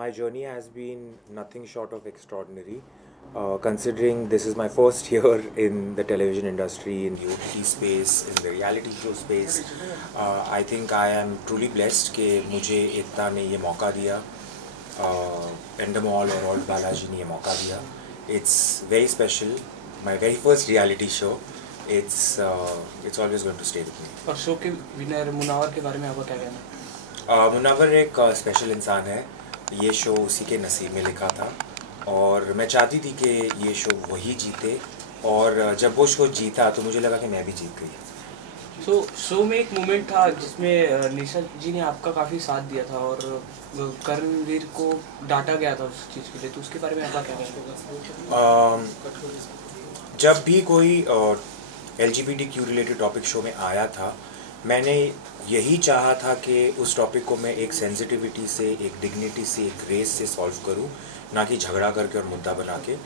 My journey has been nothing short of extraordinary. Considering this is my first year in the television industry, in the OTT space, in the reality show space, I think I am truly blessed कि मुझे एकता ने ये मौका दिया, Endemol और Old Balaji ने ये मौका दिया. It's very special. My very first reality show. It's always going to stay with me. और शो के विनर मुनावर के बारे में आपका क्या कहना है? मुनावर एक स्पेशल इंसान है. ये शो उसी के नसीब में लिखा था और मैं चाहती थी कि ये शो वही जीते, और जब वो शो जीता तो मुझे लगा कि मैं भी जीत गई. तो शो में एक मोमेंट था जिसमें निशा जी ने आपका काफ़ी साथ दिया था और कर्णवीर को डांटा गया था उस चीज़ के लिए, तो उसके बारे में आपका क्या कहना है? जब भी कोई LGBTQ रिलेटेड टॉपिक शो में आया था, मैंने यही चाहा था कि उस टॉपिक को मैं एक सेंसिटिविटी से, एक डिग्निटी से, एक ग्रेस से सॉल्व करूं, ना कि झगड़ा करके और मुद्दा बना के.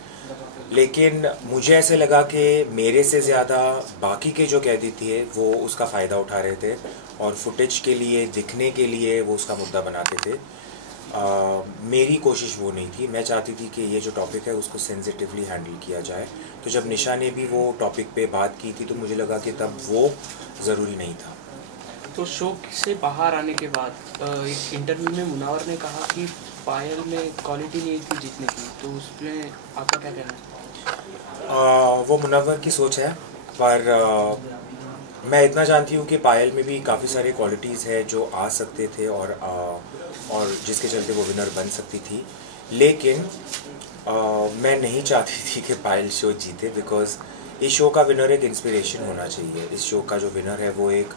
लेकिन मुझे ऐसे लगा कि मेरे से ज़्यादा बाकी के जो कैदी थे वो उसका फ़ायदा उठा रहे थे और फुटेज के लिए, दिखने के लिए वो उसका मुद्दा बनाते थे. मेरी कोशिश वो नहीं थी. मैं चाहती थी कि ये जो टॉपिक है उसको सेंसिटिवली हैंडल किया जाए. तो जब निशा ने भी वो टॉपिक पे बात की थी तो मुझे लगा कि तब वो ज़रूरी नहीं था. तो शो से बाहर आने के बाद एक इंटरव्यू में मुनावर ने कहा कि पायल में क्वालिटी नहीं थी जीतने की, तो उसमें आपका क्या कहना है? वो मुनावर की सोच है, पर मैं इतना जानती हूँ कि पायल में भी काफ़ी सारे क्वालिटीज़ है जो आ सकते थे और जिसके चलते वो विनर बन सकती थी. लेकिन मैं नहीं चाहती थी कि पायल शो जीते, बिकॉज इस शो का विनर एक इंस्पिरेशन होना चाहिए. इस शो का जो विनर है वो एक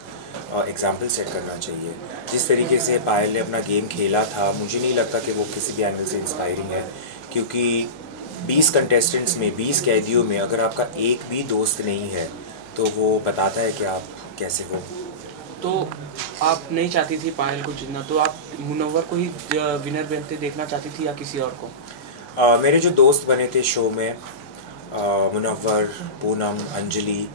एग्जाम्पल सेट करना चाहिए. जिस तरीके से पायल ने अपना गेम खेला था, मुझे नहीं लगता कि वो किसी भी एंगल से इंस्पायरिंग है, क्योंकि 20 कंटेस्टेंट्स में, 20 कैदियों में अगर आपका एक भी दोस्त नहीं है तो वो बताता है कि आप कैसे हो. तो आप नहीं चाहती थी पायल को जीतना, तो आप मुनव्वर को ही विनर बनते देखना चाहती थी या किसी और को? मेरे जो दोस्त बने थे शो में, मुनव्वर, पूनम, अंजलि,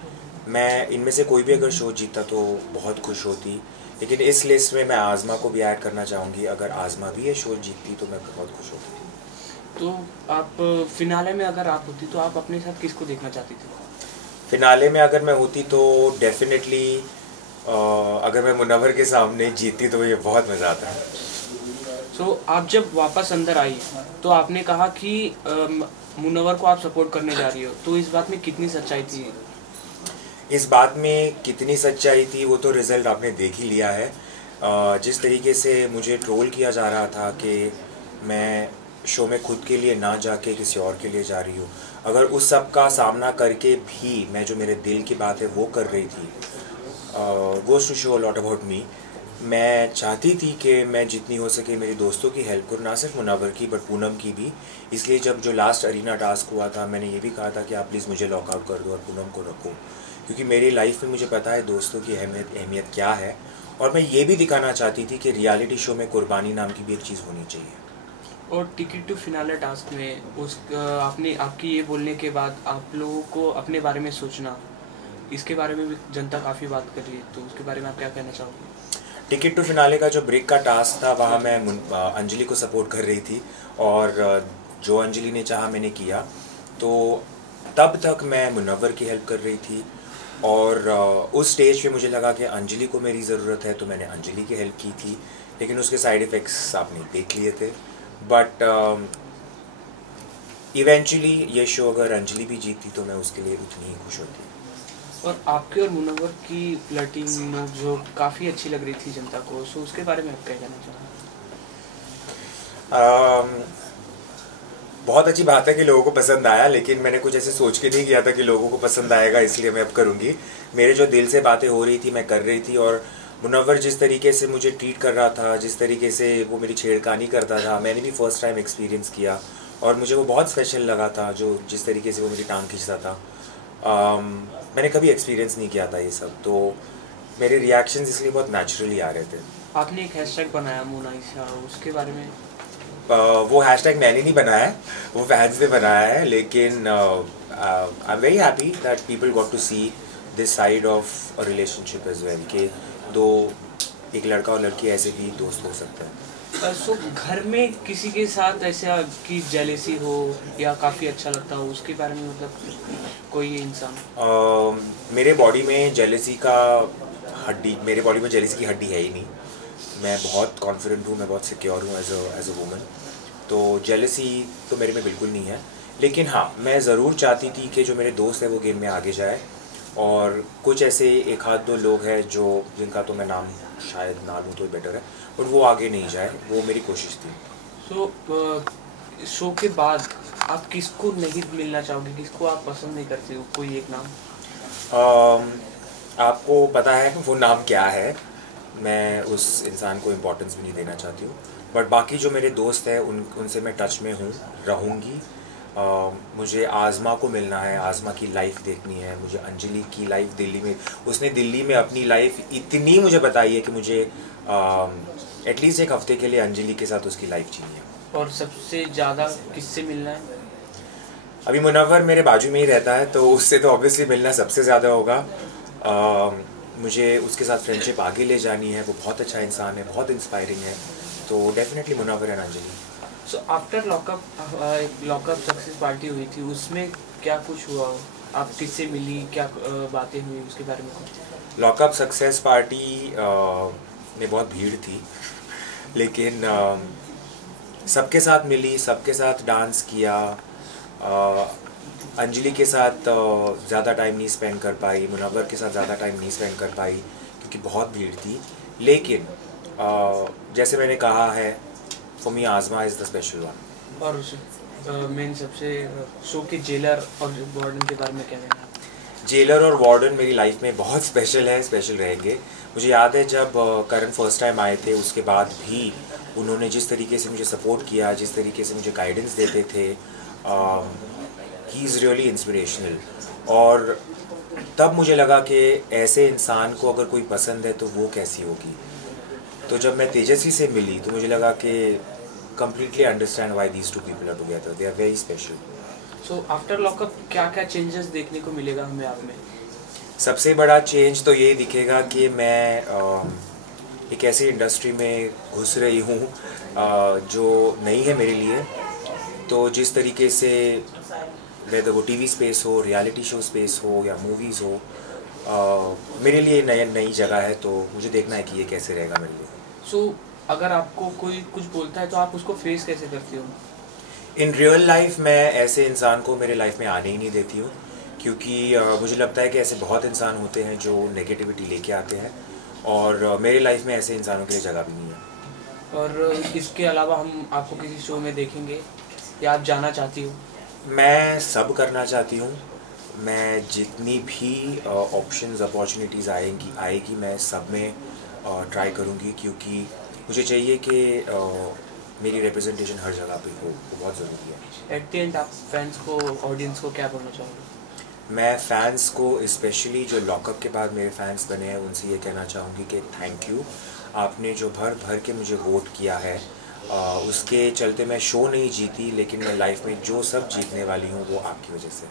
मैं इनमें से कोई भी अगर शो जीता तो बहुत खुश होती. लेकिन इस लिस्ट में मैं आज़मा को भी ऐड करना चाहूँगी. अगर आज़मा भी ये शो जीतती तो मैं बहुत खुश होती. तो आप फिनाले में अगर आप होती तो आप अपने साथ किसको देखना चाहती थी? फिनाले में अगर मैं होती तो डेफिनेटली अगर मैं मुनव्वर के सामने जीतती तो ये बहुत मज़ा आता है. सो आप जब वापस अंदर आई तो आपने कहा कि मुनव्वर को आप सपोर्ट करने जा रही हो, तो इस बात में कितनी सच्चाई थी? इस बात में कितनी सच्चाई थी वो तो रिज़ल्ट आपने देख ही लिया है. जिस तरीके से मुझे ट्रोल किया जा रहा था कि मैं शो में खुद के लिए ना जाके किसी और के लिए जा रही हूँ, अगर उस सब का सामना करके भी मैं जो मेरे दिल की बात है वो कर रही थी, goes to show a lot about me. मैं चाहती थी कि मैं जितनी हो सके मेरी दोस्तों की हेल्प करूँ, ना सिर्फ मुनव्वर की बट पूनम की भी. इसलिए जब जो लास्ट अरीना टास्क हुआ था, मैंने ये भी कहा था कि आप प्लीज़ मुझे लॉकआउट कर दो और पूनम को रखो, क्योंकि मेरी लाइफ में मुझे पता है दोस्तों की अहमियत क्या है. और मैं ये भी दिखाना चाहती थी कि रियलिटी शो में कुर्बानी नाम की भी एक चीज़ होनी चाहिए. और टिकट टू फिनाले टास्क में आपने आपकी ये बोलने के बाद आप लोगों को अपने बारे में सोचना, इसके बारे में भी जनता काफ़ी बात कर रही है, तो उसके बारे में आप क्या कहना चाहोगे? टिकट टू फिनाले का जो ब्रेक का टास्क था वहाँ मैं अंजलि को सपोर्ट कर रही थी और जो अंजलि ने चाहा मैंने किया. तो तब तक मैं मुनव्वर की हेल्प कर रही थी और उस स्टेज पे मुझे लगा कि अंजलि को मेरी ज़रूरत है तो मैंने अंजलि की हेल्प की थी. लेकिन उसके साइड इफ़ेक्ट्स आपने देख लिए थे. बट इवेंचुअली ये शो अगर अंजलि भी जीतती तो मैं उसके लिए उतनी ही खुश होती. और आपके और मुनव्वर की फ्लर्टिंग जो काफ़ी अच्छी लग रही थी जनता को, सो उसके बारे में आप क्या कहना चाहोगे? बहुत अच्छी बात है कि लोगों को पसंद आया, लेकिन मैंने कुछ ऐसे सोच के नहीं किया था कि लोगों को पसंद आएगा, इसलिए मैं अब करूँगी. मेरे जो दिल से बातें हो रही थी मैं कर रही थी. और मुनव्वर जिस तरीके से मुझे ट्रीट कर रहा था, जिस तरीके से वो मेरी छेड़खानी करता था, मैंने भी फर्स्ट टाइम एक्सपीरियंस किया और मुझे वो बहुत स्पेशल लगा था. जो जिस तरीके से वो मेरी टांग खींचता था, मैंने कभी एक्सपीरियंस नहीं किया था ये सब, तो मेरे रिएक्शंस इसलिए बहुत नेचुरली आ रहे थे. आपने एक हैशटैग बनाया मोनालिसा, उसके बारे में? वो हैशटैग मैंने नहीं बनाया है, वो फैंस ने बनाया है. लेकिन I am very happy that people got to see this side of a relationship as well, कि दो एक लड़का और लड़की ऐसे भी दोस्त हो सकते हैं. सो घर में किसी के साथ ऐसा कि जेलेसी हो या काफ़ी अच्छा लगता हो, उसके बारे में मतलब कोई इंसान? मेरे बॉडी में जेलेसी का मेरे बॉडी में जेलेसी की हड्डी है ही नहीं। मैं बहुत कॉन्फिडेंट हूँ, मैं बहुत सिक्योर हूँ एज अ वुमन। तो जेलेसी तो मेरे में बिल्कुल नहीं है। लेकिन हाँ, मैं ज़रूर चाहती थी कि जो मेरे दोस्त है वो गेम में आगे जाए, और कुछ ऐसे एक आध दो लोग हैं जो जिनका तो मैं नाम शायद ना लूँ तो बेटर है, और वो आगे नहीं जाए, वो मेरी कोशिश थी। सो शो के बाद आप किसको नहीं मिलना चाहोगे, किसको आप पसंद नहीं करते हो, कोई एक नाम? आपको पता है वो नाम क्या है, मैं उस इंसान को इम्पोर्टेंस भी नहीं देना चाहती हूँ। बट बाकी जो मेरे दोस्त हैं उनसे मैं टच में हूँ, रहूँगी। मुझे आज़मा को मिलना है, आज़मा की लाइफ देखनी है, मुझे अंजलि की लाइफ दिल्ली में, उसने दिल्ली में अपनी लाइफ इतनी मुझे बताई है कि मुझे एटलीस्ट एक हफ्ते के लिए अंजलि के साथ उसकी लाइफ जीनी है। और सबसे ज़्यादा किससे मिलना है? अभी मुनव्वर मेरे बाजू में ही रहता है, तो उससे तो ऑब्वियसली मिलना सबसे ज़्यादा होगा। मुझे उसके साथ फ्रेंडशिप आगे ले जानी है, वो बहुत अच्छा इंसान है, बहुत इंस्पायरिंग है, तो definitely Munawar and Anjali. So after lockup success party हुई थी, उसमें क्या कुछ हुआ? आप किससे मिली, क्या बातें हुई, उसके बारे में कुछ? लॉकअप सक्सेस पार्टी में बहुत भीड़ थी, लेकिन सबके साथ मिली, सबके साथ डांस किया। अंजलि के साथ ज़्यादा टाइम नहीं स्पेंड कर पाई, मुनव्वर के साथ ज़्यादा टाइम नहीं स्पेंड कर पाई क्योंकि बहुत भीड़ थी। लेकिन जैसे मैंने कहा है, फॉर मी आज़मा इज़ द स्पेशल वन। और मेन सबसे शो के जेलर और वार्डन के बारे में क्या कहना है? जेलर और वार्डन मेरी लाइफ में बहुत स्पेशल है, स्पेशल रहेंगे। मुझे याद है जब करण फर्स्ट टाइम आए थे, उसके बाद भी उन्होंने जिस तरीके से मुझे सपोर्ट किया, जिस तरीके से मुझे गाइडेंस देते थे, ही इज़ रियली इंस्पिरेशनल। और तब मुझे लगा कि ऐसे इंसान को अगर कोई पसंद है तो वो कैसी होगी। तो जब मैं तेजस्वी से मिली तो मुझे लगा कि completely understand why these two people are together. They are very special. So after lockup क्या क्या चेंजेस देखने को मिलेगा हमें आप में? सबसे बड़ा चेंज तो ये दिखेगा कि मैं एक ऐसी इंडस्ट्री में घुस रही हूँ जो नई है मेरे लिए। तो जिस तरीके से वेदर वो टीवी स्पेस हो, रियलिटी शो स्पेस हो या मूवीज़ हो, मेरे लिए नई जगह है, तो मुझे देखना है कि ये कैसे रहेगा मेरे लिए। So अगर आपको कोई कुछ बोलता है तो आप उसको फेस कैसे करती हो? इन रियल लाइफ मैं ऐसे इंसान को मेरे लाइफ में आने ही नहीं देती हूँ, क्योंकि मुझे लगता है कि ऐसे बहुत इंसान होते हैं जो नेगेटिविटी लेके आते हैं, और मेरे लाइफ में ऐसे इंसानों के लिए जगह भी नहीं है। और इसके अलावा हम आपको किसी शो में देखेंगे या आप जाना चाहती हो? मैं सब करना चाहती हूँ। मैं जितनी भी ऑप्शंस अपॉर्चुनिटीज़ आएगी मैं सब में ट्राई करूँगी, क्योंकि मुझे चाहिए कि मेरी रिप्रेजेंटेशन हर जगह पे हो, वो बहुत ज़रूरी है। एट द एंड आप फैंस को, ऑडियंस को क्या बोलना चाहोगे? मैं फ़ैन्स को, स्पेशली जो लॉकअप के बाद मेरे फ़ैन्स बने हैं, उनसे ये कहना चाहूँगी कि थैंक यू। आपने जो भर भर के मुझे वोट किया है, उसके चलते मैं शो नहीं जीती, लेकिन मैं लाइफ में जो सब जीतने वाली हूँ वो आपकी वजह से।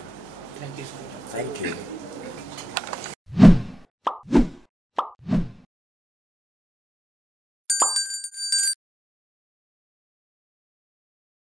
Thank you so much. Thank you.